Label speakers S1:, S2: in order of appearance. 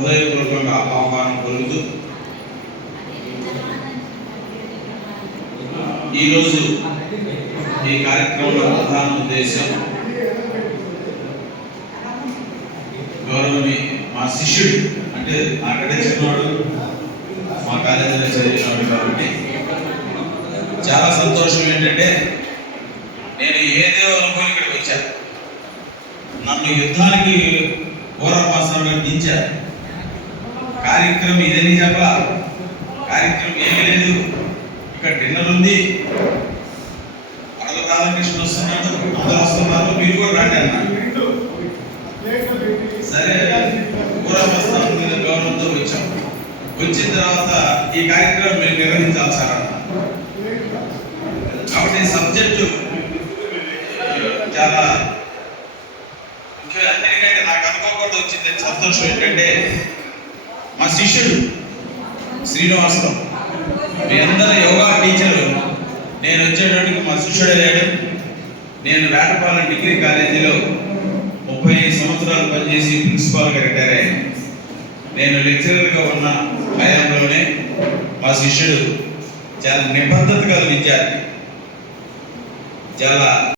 S1: హృదయపూర్వకంగా ఆహ్వానం పొందుతూ ఈరోజు ఈ కార్యక్రమంలో ప్రధాన ఉద్దేశం గౌరవని మా శిష్యుడు అంటే నాకంటే చిన్నవాడు మా కాలేజీలో చదివినాడు కాబట్టి చాలా సంతోషం ఏంటంటే నేను ఏదో అనుకుని ఇక్కడికి వచ్చాను నన్ను యుద్ధానికి ఘోరపాసంగా దించారు కార్యక్రమం ఇదని చెప్పలా. కార్యక్రమం ఏమీ లేదు. ఇక్కడ డిన్నర్ ఉంది. అడగ రాధాకృష్ణ వస్తున్నాడు అందరు వస్తున్నారు. మీరు కూడా రండి అన్న. సరే ఘోరపాసం మీద గౌరవంతో వచ్చాం. వచ్చిన తర్వాత ఈ కార్యక్రమం మేము నిర్వహించాలి సార్ కాబట్టి సబ్జెక్టు చాలా ముఖ్యం ఎందుకంటే నాకు అనుకోకుండా వచ్చింది. సంతోషం ఏంటంటే మా శిష్యుడు శ్రీనివాసరావు మీ అందరు యోగా టీచరు నేను వచ్చేటప్పటికి మా శిష్యుడు అయ్యాడు నేను వేటపాలెం డిగ్రీ కాలేజీలో ముప్పై ఐదు సంవత్సరాలు పనిచేసి ప్రిన్సిపాల్గా రిటైర్ అయ్యాను. నేను లెక్చరర్గా ఉన్న హయాంలోనే మా శిష్యుడు చాలా నిబద్ధత గల విద్యార్థి. చాలా